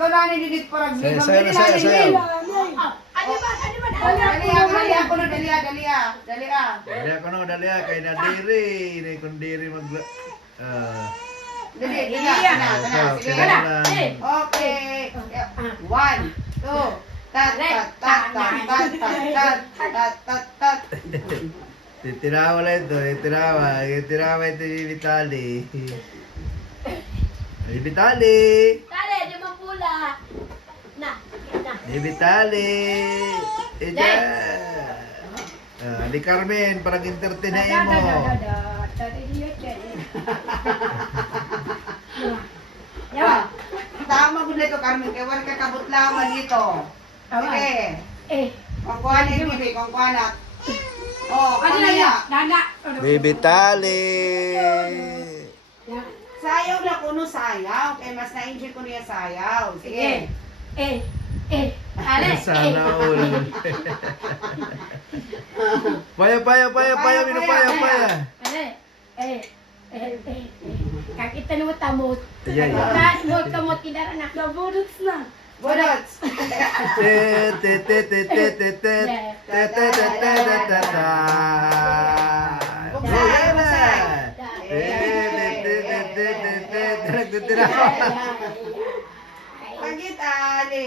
Ikaw na nilidit parang Saya, libang. saya, Dali saya, na, saya. dali. Dali Ako na, dali. Dali ako no, dali kay na diri. Hindi kung diri mag... Dali, dali. Iya. Sige. Kaya lang. Okay. 1, 2. Tat, tat, tat, tat, tat, tat, tat, tat, tat. Titirawa lang ito, titirawa. Titirawa ito ni Vitali. Ni Vitali! Dali, di mo pula. Na. Ni Vitali! Ija! Ni Carmen, parang entertainin mo. Ah, tama ko nito, Carmen. Kaya wala ka kabutlaman dito. Sige. Kung kuha na yung bibi, kung kuha na. Oh, kanaya. Baby Tali! Sayaw na kuno sayaw. Kaya mas na-enjoy ko niya sayaw. Sige. Sana all. Paya, paya, paya, paya, mino paya, paya. Kakita mo tamot. Iya, iya. Mo tamot kinara na. Nabudots na. Budots. Te, te, te, te, te, te, te, te, te, te, te, te, te, te. Buksan, Yan na. buksan. Te, te, te, te, te, te, te, te, nagtitirawa. Pagit, Ali.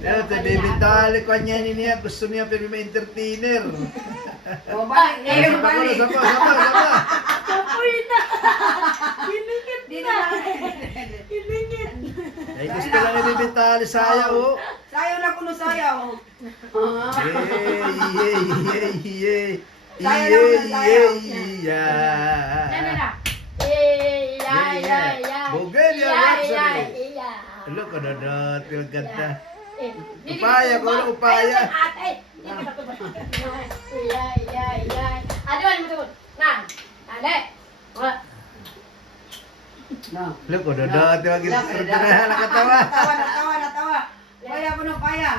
Pero sa baby Tali, kanya niya, gusto niya pero may entertainer. O, balik. Sapa, Balik. sapa, sapa, sapa. Kapoy na. Hiningit Di na. na. Hiningit. Ay, gusto lang ni baby Tali sayaw, oh. Sayaw na kuno sayaw. Yay, yay, yay. Sayaw lang na sayaw. Ano na? Bulgaria Rhapsody. Look, ano na, til ganda. Upaya ko, upaya. No. Look, ano na, til ganda. Nakatawa. Natawa. Paya ko ng paya.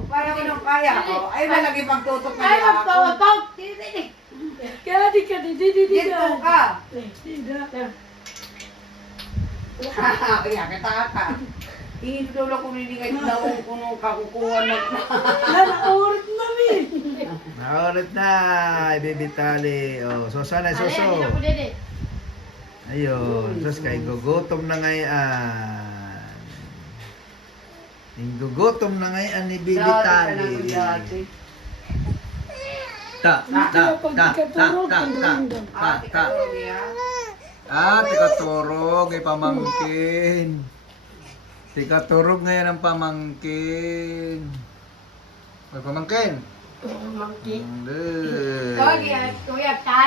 Upaya ko ng paya. O, ayun na lagi pagtutok na Ay, niya ako. magpawapag. Kadi. Dito ka. Kaya kita ka. Inulo ko nilingay daw kung kakukuha na. Naurit na mi. Naulit na, baby Tali. Oh, so sana, so. Ayun, sus kay gugutom na ngayon. Gugutom na ngayon ni baby Tali. Ta. Tikaturog ay pamangkin. Tikaturog ngayon ang pamangkin. May pamangkin. Monkey. Hindi. Kuya,